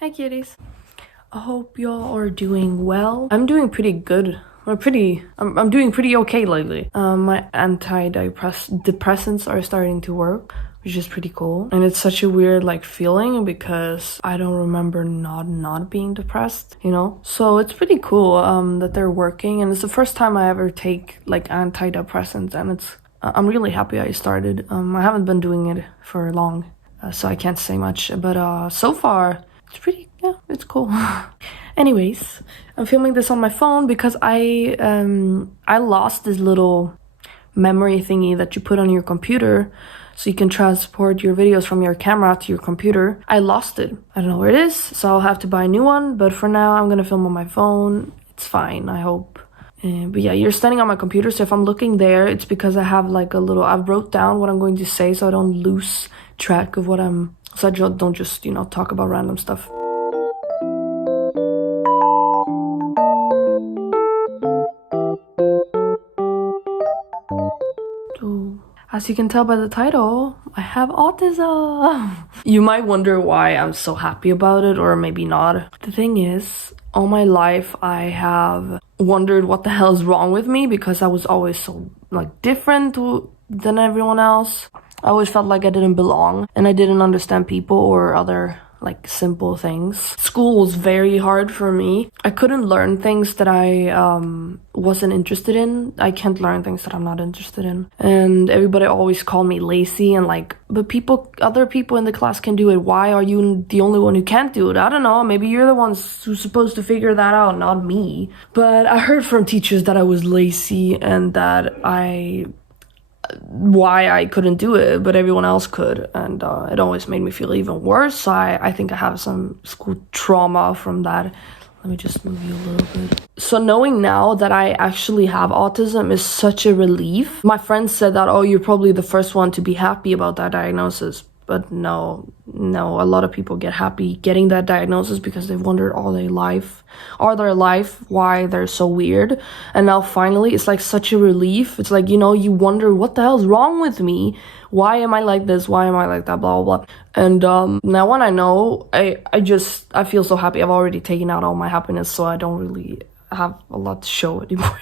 Hi kitties. I hope y'all are doing well. I'm doing pretty good. I'm doing pretty okay lately. My antidepressants are starting to work, which is pretty cool. And it's such a weird like feeling because I don't remember not being depressed, you know? So it's pretty cool that they're working, and it's the first time I ever take like antidepressants, and I'm really happy I started. I haven't been doing it for long, so I can't say much, but so far it's cool. Anyways, I'm filming this on my phone because I lost this little memory thingy that you put on your computer so you can transport your videos from your camera to your computer. I lost it. I don't know where it is, so I'll have to buy a new one, but for now I'm gonna film on my phone. It's fine, I hope. But yeah, you're standing on my computer, so if I'm looking there, it's because I have like I wrote down what I'm going to say so I don't lose track of so I don't just, talk about random stuff. As you can tell by the title, I have autism. You might wonder why I'm so happy about it, or maybe not. The thing is, all my life I have wondered what the hell is wrong with me because I was always so like different than everyone else. I always felt like I didn't belong and I didn't understand people or other like simple things. School was very hard for me. I couldn't learn things that I wasn't interested in. I can't learn things that I'm not interested in. And everybody always called me lazy and like, but other people in the class can do it. Why are you the only one who can't do it? I don't know. Maybe you're the ones who's supposed to figure that out, not me. But I heard from teachers that I was lazy and that why I couldn't do it, but everyone else could, and it always made me feel even worse. So I think I have some school trauma from that. Let me just move you a little bit. So knowing now that I actually have autism is such a relief. My friends said that, oh, you're probably the first one to be happy about that diagnosis. But no, a lot of people get happy getting that diagnosis because they've wondered all their life why they're so weird. And now finally, it's like such a relief. It's like, you wonder what the hell's wrong with me? Why am I like this? Why am I like that? Blah, blah, blah. And now when I know, I feel so happy. I've already taken out all my happiness, so I don't really have a lot to show anymore.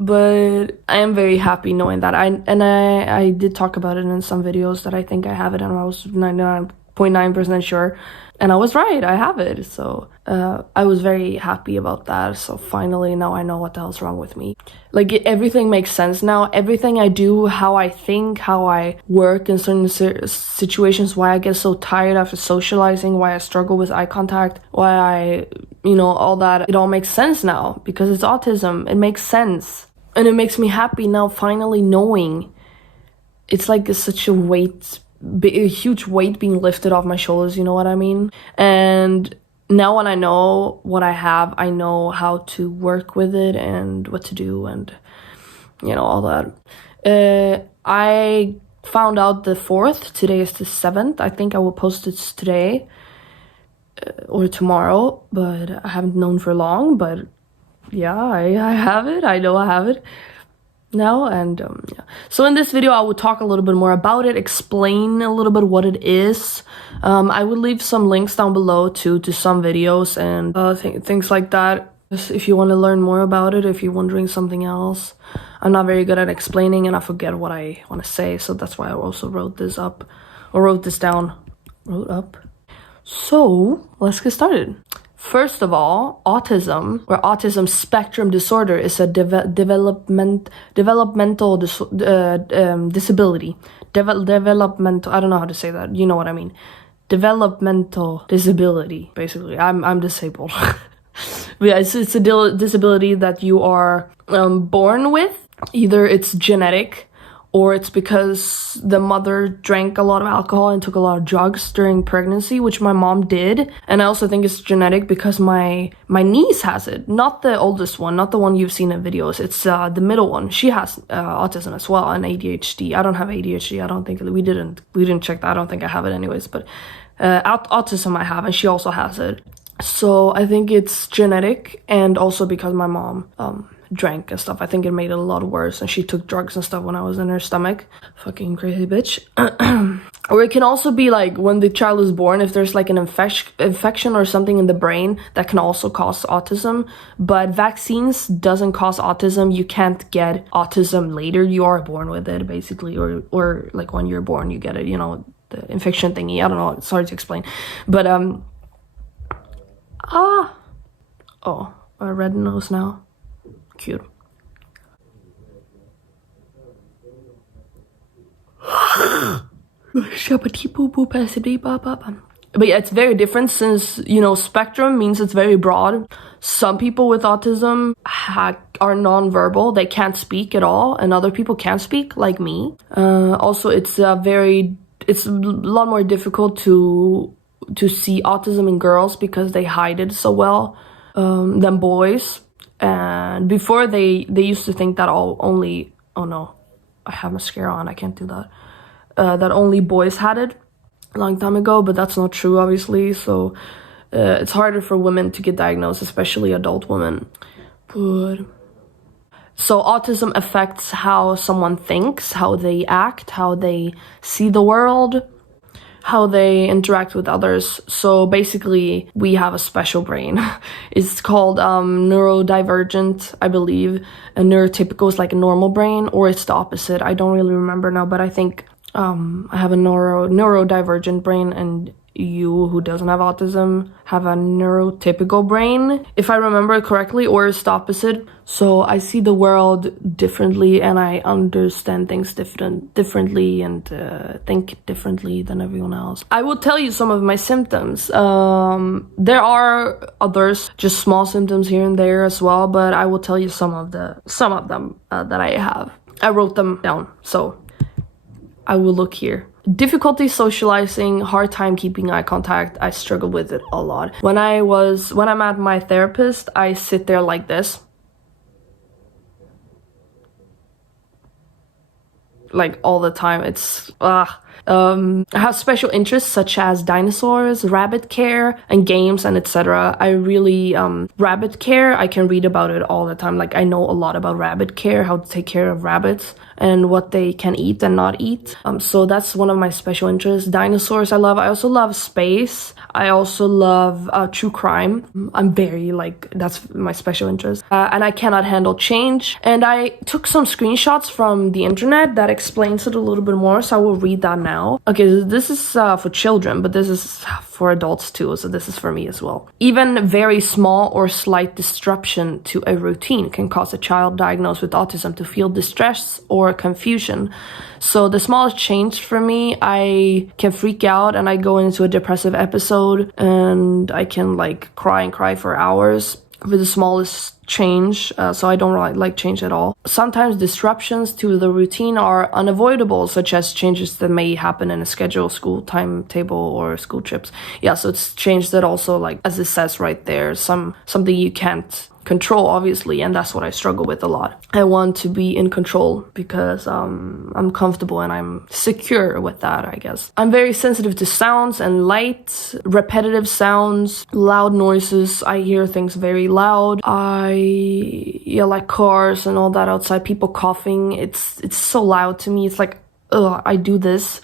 But I am very happy knowing that. I did talk about it in some videos that I think I have it, and I was 99.9% sure. And I was right, I have it. So I was very happy about that. So finally, now I know what the hell's wrong with me. Like, everything makes sense now. Everything I do, how I think, how I work in certain situations, why I get so tired after socializing, why I struggle with eye contact, why I, all that. It all makes sense now because it's autism. It makes sense. And it makes me happy now finally knowing. It's like such a huge weight being lifted off my shoulders, you know what I mean? And now when I know what I have, I know how to work with it and what to do and, all that. I found out the 4th. Today is the 7th. I think I will post it today or tomorrow, but I haven't known for long, but yeah, I have it. I know I have it now, and yeah. So in this video I will talk a little bit more about it, explain a little bit what it is. I will leave some links down below to some videos and things like that, if you want to learn more about it, if you're wondering something else. I'm not very good at explaining and I forget what I want to say, so that's why I also wrote this down. So let's get started. First of all, autism, or autism spectrum disorder, is a developmental disability. Developmental, I don't know how to say that, you know what I mean. Developmental disability, basically. I'm disabled. Yeah, it's a disability that you are born with. Either it's genetic, or it's because the mother drank a lot of alcohol and took a lot of drugs during pregnancy, which my mom did. And I also think it's genetic because my niece has it. Not the oldest one, not the one you've seen in videos. It's the middle one. She has autism as well and ADHD. I don't have ADHD. I don't think we didn't check that. I don't think I have it anyways. But autism I have, and she also has it. So I think it's genetic, and also because my mom drank and stuff. I think it made it a lot worse, and she took drugs and stuff when I was in her stomach. Fucking crazy bitch. Or it can also be like when the child is born, if there's like an infection or something in the brain that can also cause autism. But vaccines doesn't cause autism. You can't get autism later. You are born with it, basically. Or like when you're born, you get it, you know, the infection thingy. I don't know. It's hard to explain. But, oh, a red nose now. Cute. But yeah, it's very different since, you know, spectrum means it's very broad. Some people with autism are non-verbal. They can't speak at all, and other people can speak, like me. Also, it's a lot more difficult to see autism in girls because they hide it so well than boys. And before they used to think that only, oh no, I have mascara on, I can't do that. That only boys had it a long time ago, but that's not true, obviously. So it's harder for women to get diagnosed, especially adult women. But so autism affects how someone thinks, how they act, how they see the world, how they interact with others. So basically, we have a special brain. It's called neurodivergent, I believe. And neurotypical is like a normal brain, or it's the opposite. I don't really remember now, but I think I have a neurodivergent brain, and you who doesn't have autism have a neurotypical brain, if I remember correctly, or it's the opposite. So I see the world differently, and I understand things differently and think differently than everyone else. I will tell you some of my symptoms. There are others, just small symptoms here and there as well, but I will tell you some of them that I have. I wrote them down, so I will look here. Difficulty socializing, hard time keeping eye contact. I struggle with it a lot. When I'm at my therapist, I sit there like this. Like all the time. It's I have special interests such as dinosaurs, rabbit care, and games, and etc. I really rabbit care, I can read about it all the time. Like I know a lot about rabbit care, how to take care of rabbits and what they can eat and not eat. So that's one of my special interests. Dinosaurs I love. I also love space. I also love true crime. I'm very that's my special interest. And I cannot handle change. And I took some screenshots from the internet that explains it a little bit more, so I will read that now. Okay, this is for children, but this is for adults too, so this is for me as well. Even very small or slight disruption to a routine can cause a child diagnosed with autism to feel distress or confusion. So the smallest change for me, I can freak out and I go into a depressive episode and I can cry for hours with the smallest change, so I don't really like change at all. Sometimes disruptions to the routine are unavoidable, such as changes that may happen in a schedule, school timetable, or school trips. Yeah, so it's change that also, as it says right there, something you can't control, obviously, and that's what I struggle with a lot. I want to be in control because I'm comfortable and I'm secure with that, I guess. I'm very sensitive to sounds and light, repetitive sounds, loud noises. I hear things very loud. Like cars and all that outside, people coughing. It's so loud to me. It's like, I do this.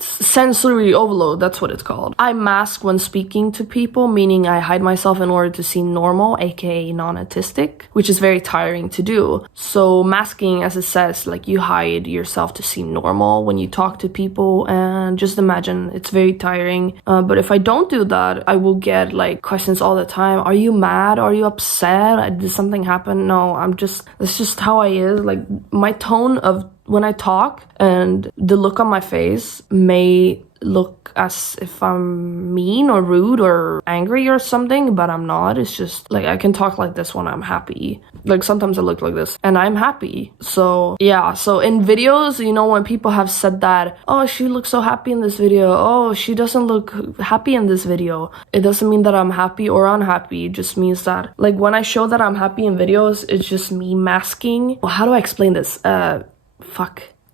Sensory overload, that's what it's called. I mask when speaking to people, meaning I hide myself in order to seem normal, aka non-autistic, which is very tiring to do. So masking, as it says, you hide yourself to seem normal when you talk to people, and just imagine, it's very tiring. But if I don't do that, I will get questions all the time. Are you mad? Are you upset? Did something happen? No, that's just how I is. My tone of when I talk and the look on my face may look as if I'm mean or rude or angry or something, but I'm not. It's just I can talk like this when I'm happy. Sometimes I look like this and I'm happy. So yeah, so in videos, when people have said that, oh, she looks so happy in this video, oh, she doesn't look happy in this video, it doesn't mean that I'm happy or unhappy. It just means that when I show that I'm happy in videos, it's just me masking. Well, how do I explain this?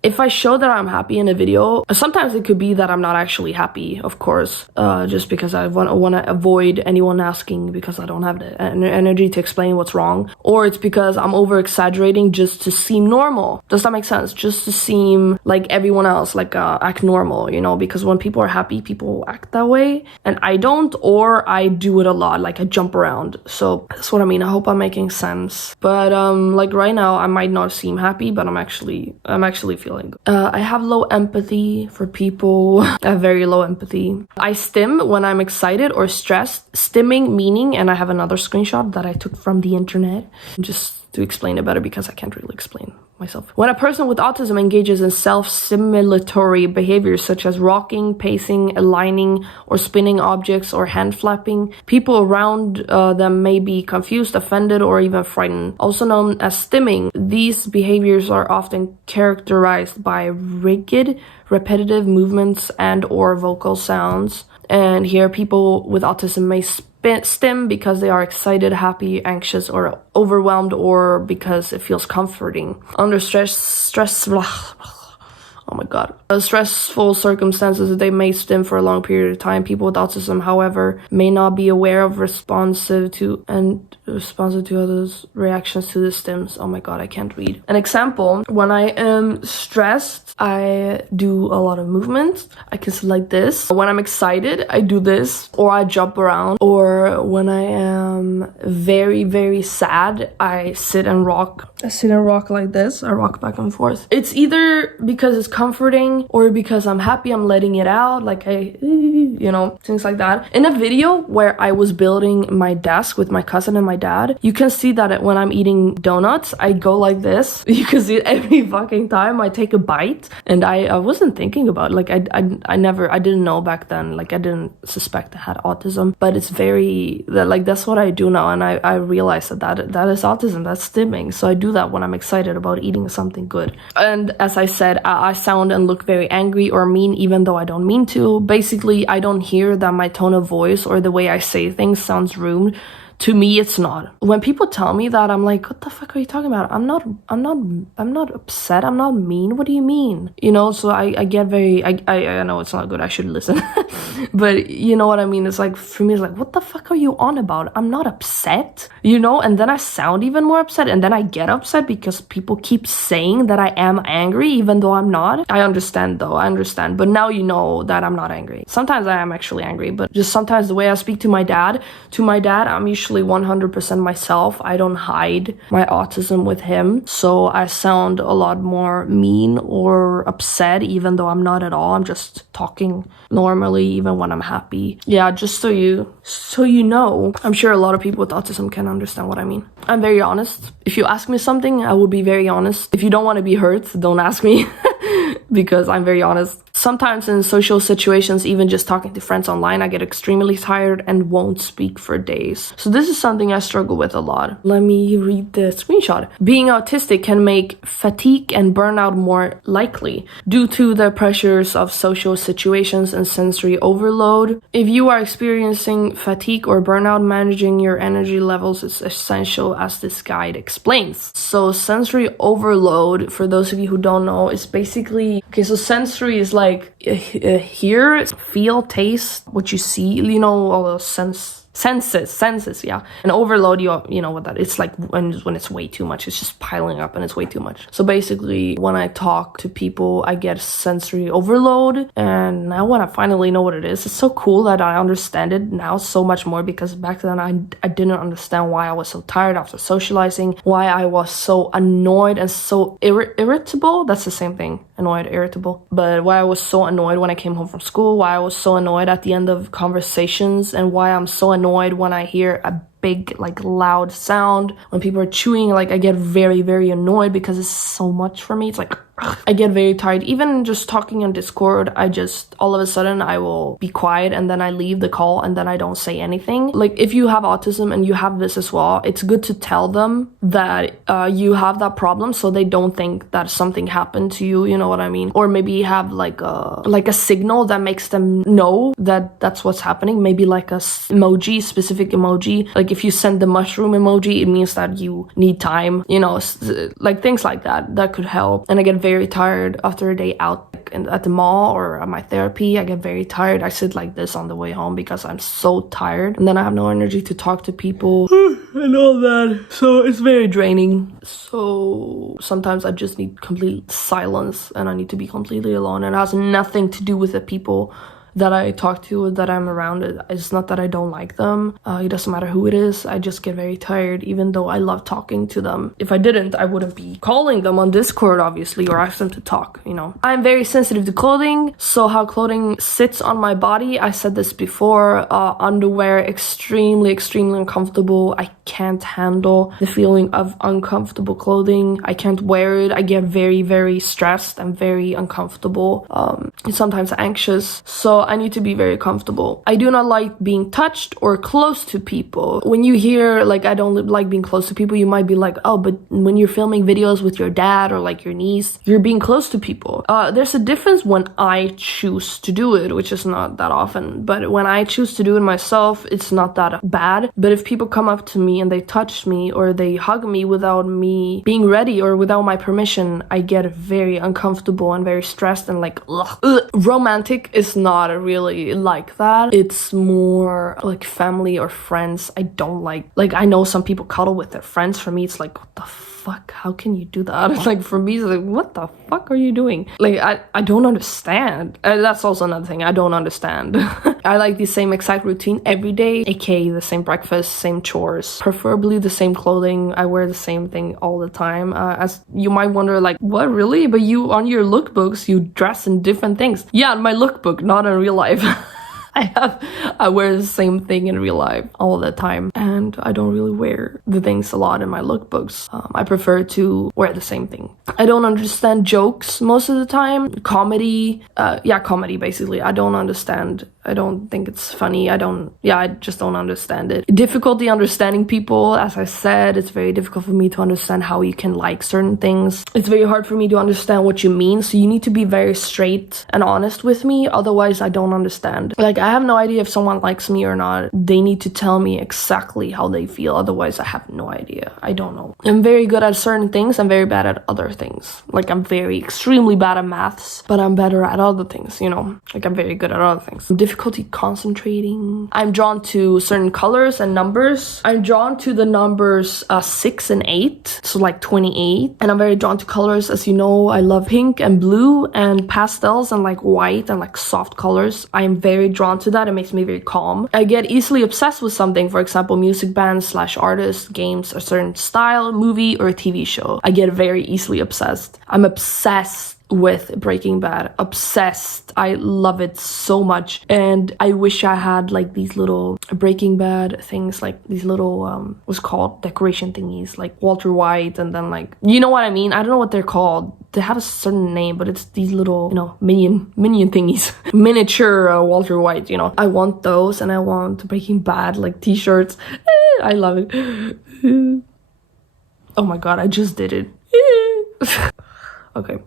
if I show that I'm happy in a video, sometimes it could be that I'm not actually happy, of course, just because I want to avoid anyone asking because I don't have the energy to explain what's wrong, or it's because I'm over exaggerating just to seem normal. Does that make sense? Just to seem like everyone else, like act normal, you know, because when people are happy, people act that way, and I don't, or I do it a lot, like I jump around. So that's what I mean. I hope I'm making sense. But like right now, I might not seem happy, but I'm actually feeling good. I have low empathy for people. I have very low empathy. I stim when I'm excited or stressed. Stimming meaning, and I have another screenshot that I took from the internet just to explain it better because I can't really explain myself. When a person with autism engages in self-stimulatory behaviors such as rocking, pacing, aligning, or spinning objects or hand flapping, people around them may be confused, offended, or even frightened. Also known as stimming, these behaviors are often characterized by rigid, repetitive movements and or vocal sounds. And here people with autism may stim because they are excited, happy, anxious, or overwhelmed, or because it feels comforting. Under stressful circumstances, they may stim for a long period of time. People with autism, however, may not be aware of responsive to others' reactions to the stims. Oh my god, I can't read. An example, when I am stressed, I do a lot of movements. I can sit like this. When I'm excited, I do this, or I jump around. Or when I am very, very sad, I sit and rock. I sit and rock like this. I rock back and forth. It's either because it's comforting or because I'm happy, I'm letting it out, like you know, things like that. In a video where I was building my desk with my cousin and my dad, you can see that when I'm eating donuts, I go like this. You can see it every fucking time I take a bite, and I wasn't thinking about it. Like I didn't know back then, like I didn't suspect I had autism, but it's very, like that's what I do now, and I realized that is autism, that's stimming. So I do that when I'm excited about eating something good. And as I said, I sound and look very angry or mean even though I don't mean to. Basically, I don't hear that my tone of voice or the way I say things sounds rude. To me, it's not. When people tell me that, I'm like, what the fuck are you talking about? I'm not upset. I'm not mean. What do you mean? You know, so I get very, I know it's not good. I should listen. But you know what I mean? It's like, for me, it's like, what the fuck are you on about? I'm not upset, you know? And then I sound even more upset. And then I get upset because people keep saying that I am angry, even though I'm not. I understand though. I understand. But now you know that I'm not angry. Sometimes I am actually angry, but just sometimes the way I speak to my dad, I'm usually 100% myself. I don't hide my autism with him, so I sound a lot more mean or upset even though I'm not at all. I'm just talking normally even when I'm happy. Yeah, just so you know. I'm sure a lot of people with autism can understand what I mean. I'm very honest. If you ask me something, I will be very honest. If you don't want to be hurt, don't ask me. Because I'm very honest. Sometimes in social situations, even just talking to friends online, I get extremely tired and won't speak for days. So this is something I struggle with a lot. Let me read the screenshot. Being autistic can make fatigue and burnout more likely due to the pressures of social situations and sensory overload. If you are experiencing fatigue or burnout, managing your energy levels is essential, as this guide explains. So sensory overload, for those of you who don't know, is basically, okay, so sensory is like hear, feel, taste, what you see, you know, all those senses, yeah. And overload, you know what that, it's like when it's way too much, it's just piling up and it's way too much. So basically, when I talk to people, I get sensory overload, and now when I finally know what it is, it's so cool that I understand it now so much more, because back then I didn't understand why I was so tired after socializing, why I was so annoyed and so irritable. That's the same thing, annoyed, irritable. But why I was so annoyed when I came home from school, why I was so annoyed at the end of conversations, and why I'm so annoyed when I hear a big, like, loud sound. When people are chewing, like, I get very, very annoyed because it's so much for me. It's like, I get very tired. Even just talking on Discord, I just, all of a sudden, I will be quiet and then I leave the call and then I don't say anything. Like, if you have autism and you have this as well, it's good to tell them that you have that problem so they don't think that something happened to you, you know what I mean? Or maybe have like a signal that makes them know that that's what's happening. Maybe like a emoji, specific emoji. Like if you send the mushroom emoji, it means that you need time, you know, like things like that. That could help. And I get very very tired after a day out at the mall or at my therapy. I get very tired. I sit like this on the way home because I'm so tired, and then I have no energy to talk to people and all that. So it's very draining. So sometimes I just need complete silence and I need to be completely alone, and it has nothing to do with the people that I talk to, that I'm around. It's not that I don't like them. It doesn't matter who it is. I just get very tired, even though I love talking to them. If I didn't, I wouldn't be calling them on Discord, obviously, or ask them to talk, you know. I'm very sensitive to clothing, so how clothing sits on my body, I said this before, underwear, extremely uncomfortable. I can't handle the feeling of uncomfortable clothing. I can't wear it. I get very stressed and very uncomfortable, and sometimes anxious. So I need to be very comfortable. I do not like being touched or close to people. When you hear like I don't like being close to people, you might be like, oh, but when you're filming videos with your dad or like your niece, you're being close to people. There's a difference when I choose to do it, which is not that often. But when I choose to do it myself, it's not that bad. But if people come up to me and they touch me or they hug me without me being ready or without my permission, I get very uncomfortable and very stressed and like, ugh. Romantic is not really like that. It's more like family or friends. I don't like I know some people cuddle with their friends. For me, it's like, what the fuck? How can you do that? Like for me, it's like, what the fuck are you doing? Like I don't understand. That's also another thing. I don't understand. I like the same exact routine every day, aka the same breakfast, same chores, preferably the same clothing. I wear the same thing all the time. As you might wonder, like, what, really? But you, on your lookbooks, you dress in different things. Yeah, in my lookbook, not in real life. I wear the same thing in real life all the time, and I don't really wear the things a lot in my lookbooks. I prefer to wear the same thing. I don't understand jokes most of the time. Comedy, comedy basically. I don't understand. I don't think it's funny. I just don't understand it. Difficulty understanding people, as I said, it's very difficult for me to understand how you can like certain things. It's very hard for me to understand what you mean, so you need to be very straight and honest with me, otherwise I don't understand. Like, I have no idea if someone likes me or not. They need to tell me exactly how they feel, otherwise I have no idea. I don't know. I'm very good at certain things, I'm very bad at other things. Like, I'm extremely bad at maths, but I'm better at other things, you know? Like, I'm very good at other things. Difficulty concentrating. I'm drawn to certain colors and numbers. I'm drawn to the numbers 6 and 8, so like 28. And I'm very drawn to colors. As you know, I love pink and blue and pastels and like white and like soft colors. I am very drawn to that. It makes me very calm. I get easily obsessed with something, for example, music bands / artists, games, a certain style, movie, or a TV show. I get very easily obsessed. I'm obsessed with Breaking Bad. Obsessed. I love it so much, and I wish I had like these little Breaking Bad things, like these little what's called decoration thingies, like Walter White, and then like, you know what I mean? I don't know what they're called. They have a certain name, but it's these little, you know, minion thingies. Miniature Walter White, you know. I want those, and I want Breaking Bad like t-shirts. I love it. Oh my god, I just did it. Okay.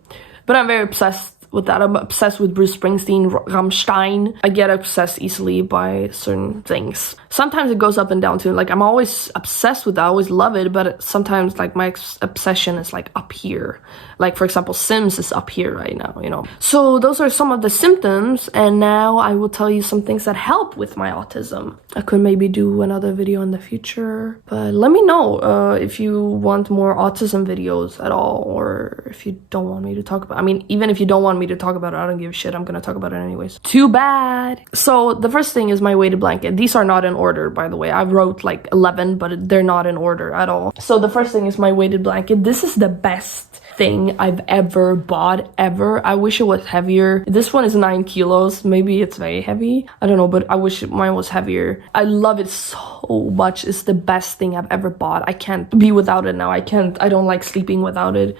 But I'm very obsessed with that. I'm obsessed with Bruce Springsteen, Rammstein. I get obsessed easily by certain things. Sometimes it goes up and down too. Like, I'm always obsessed with that. I always love it, but sometimes like my obsession is like up here. Like, for example, Sims is up here right now, you know. So those are some of the symptoms, and now I will tell you some things that help with my autism. I could maybe do another video in the future, but let me know if you want more autism videos at all, or if you don't want me to talk about, I mean, even if you don't want me to talk about it, I don't give a shit. I'm gonna talk about it anyways. Too bad. So the first thing is my weighted blanket. These are not in order, by the way. I wrote like 11, but they're not in order at all. So the first thing is my weighted blanket. This is the best thing I've ever bought, ever. I wish it was heavier. This one is 9 kilos. Maybe it's very heavy. I don't know, but I wish mine was heavier. I love it so much. It's the best thing I've ever bought. I can't be without it now. I don't like sleeping without it.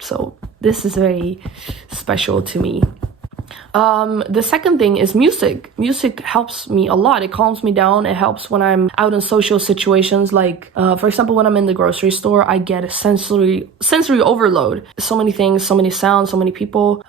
So this is very special to me. The second thing is music. Music helps me a lot. It calms me down. It helps when I'm out in social situations. Like, for example, when I'm in the grocery store, I get a sensory overload. So many things, so many sounds, so many people.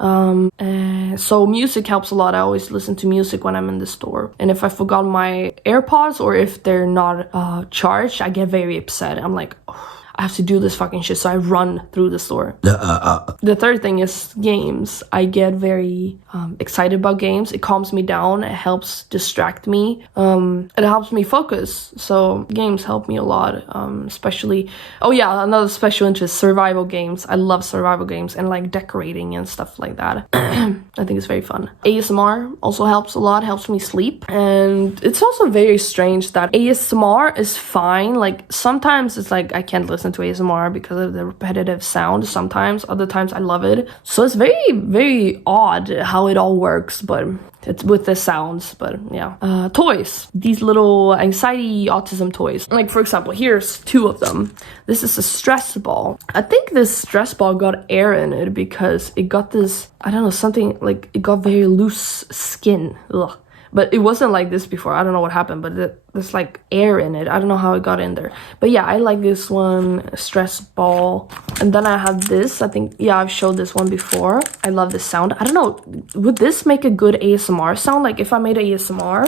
So music helps a lot. I always listen to music when I'm in the store. And if I forgot my AirPods or if they're not charged, I get very upset. I'm like, oh. I have to do this fucking shit, so I run through the store. The third thing is games. I get very excited about games. It calms me down. It helps distract me. It helps me focus. So games help me a lot, especially, oh yeah, another special interest, survival games. I love survival games and like decorating and stuff like that. I think it's very fun. ASMR also helps a lot, helps me sleep. And it's also very strange that ASMR is fine. Like sometimes it's like I can't listen to ASMR because of the repetitive sound. Sometimes, other times I love it. So it's very, very odd how it all works, but it's with the sounds. But yeah, toys, these little anxiety autism toys. Like for example, here's 2 of them. This is a stress ball. I think this stress ball got air in it because it got this, I don't know, something like it got very loose skin. Ugh. But it wasn't like this before. I don't know what happened, but there's like air in it. I don't know how it got in there. But yeah, I like this one, stress ball. And then I have this. I think, yeah, I've showed this one before. I love this sound. I don't know, would this make a good ASMR sound? Like if I made ASMR?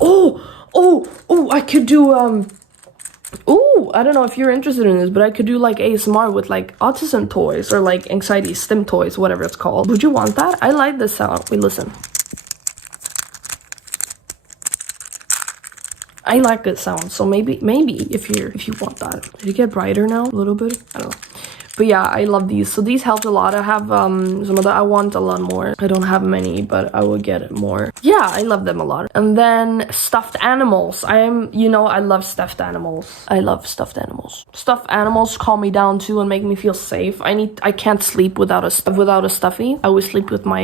Oh, I could do, I don't know if you're interested in this, but I could do like ASMR with like autism toys or like anxiety stim toys, whatever it's called. Would you want that? I like this sound. Wait, listen. I like that sound, so maybe if you want that. Did it get brighter now a little bit? I don't know. But yeah, I love these. So these helped a lot. I have some other, I want a lot more. I don't have many, but I will get more. Yeah, I love them a lot. And then stuffed animals. I love stuffed animals. I love stuffed animals. Stuffed animals calm me down too and make me feel safe. I can't sleep without a stuffy. I always sleep with my,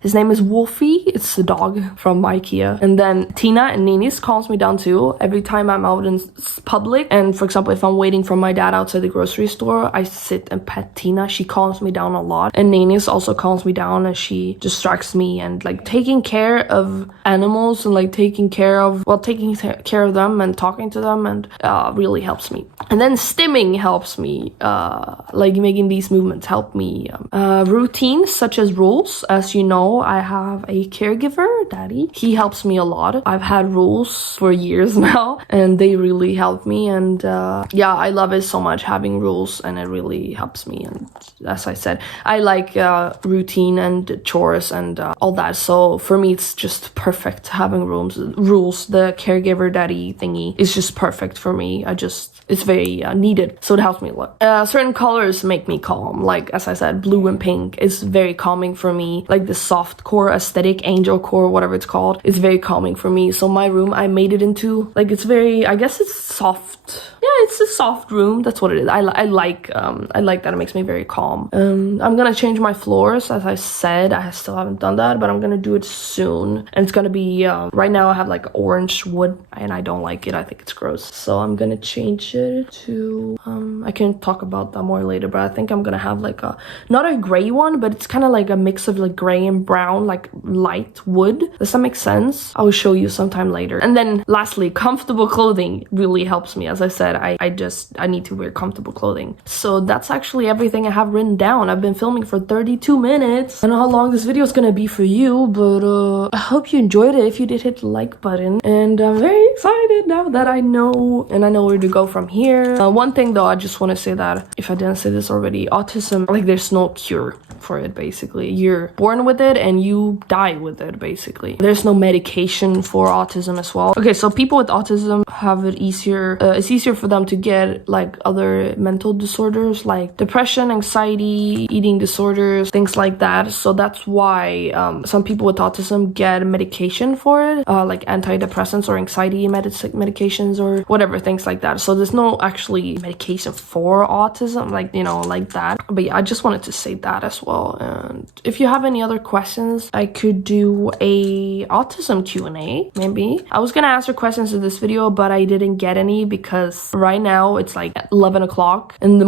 his name is Wolfie. It's the dog from IKEA. And then Tina and Ninis calms me down too. Every time I'm out in public, and for example, if I'm waiting for my dad outside the grocery store, I sit and pet Tina. She calms me down a lot. And Ninis also calms me down, and she distracts me. And like taking care of animals and like taking care of them and talking to them and really helps me. And then stimming helps me, like making these movements help me. Routines such as rules. As you know, I have a caregiver, Daddy. He helps me a lot. I've had rules for years now and they really help me. And yeah, I love it so much, having rules, and it really helps me. And as I said, I like routine and chores and all that. So for me, it's just perfect having rules. The caregiver daddy thingy is just perfect for me. It's very needed, so it helps me a lot. Certain colors make me calm, like as I said, blue and pink is very calming for me. Like the soft core aesthetic, angel core, whatever it's called, is very calming for me. So my room, I made it into like, it's very, I guess it's soft. Yeah, it's a soft room. That's what it is. I like that. It makes me very calm. I'm gonna change my floors, as I said. I still haven't done that, but I'm gonna do it soon. And it's gonna be right now I have like orange wood, and I don't like it. I think it's gross. So I'm gonna change it to I can talk about that more later, but I think I'm gonna have like not a gray one, but it's kind of like a mix of like gray and brown, like light wood. Does that make sense? I will show you sometime later. And then lastly, comfortable clothing really helps me. As I said, I need to wear comfortable clothing. So that's actually everything I have written down. I've been filming for 32 minutes. I don't know how long this video is gonna be for you, but I hope you enjoyed it. If you did, hit the like button. And I'm very excited now that I know where to go from here. One thing though, I just want to say that if I didn't say this already, autism, like there's no cure for it. Basically, you're born with it and you die with it. Basically, there's no medication for autism as well. Okay, so people with autism have it easier. It's easier for them to get like other mental disorders like depression, anxiety, eating disorders, things like that. So that's why some people with autism get medication for it, like antidepressants or anxiety medications or whatever, things like that. So there's no actually medication for autism, like, like that. But yeah, I just wanted to say that as well. And if you have any other questions, I could do a autism Q&A, maybe. I was gonna answer questions in this video, but I didn't get any because right now it's like 11 o'clock in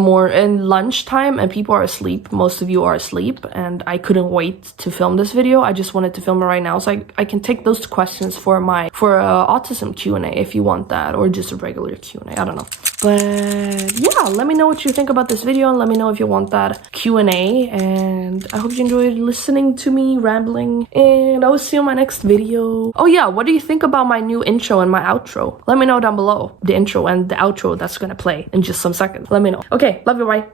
lunchtime and people are asleep. Most of you are asleep and I couldn't wait to film this video. I just wanted to film it right now, so I can take those questions for autism Q&A if you want that, or just a regular Q&A. I don't know. But yeah, let me know what you think about this video, and let me know if you want that Q&A. And I hope you enjoyed listening to me rambling, and I will see you in my next video. Oh yeah, what do you think about my new intro and my outro? Let me know down below, the intro and the outro that's gonna play in just some seconds. Let me know. Okay, love you, bye.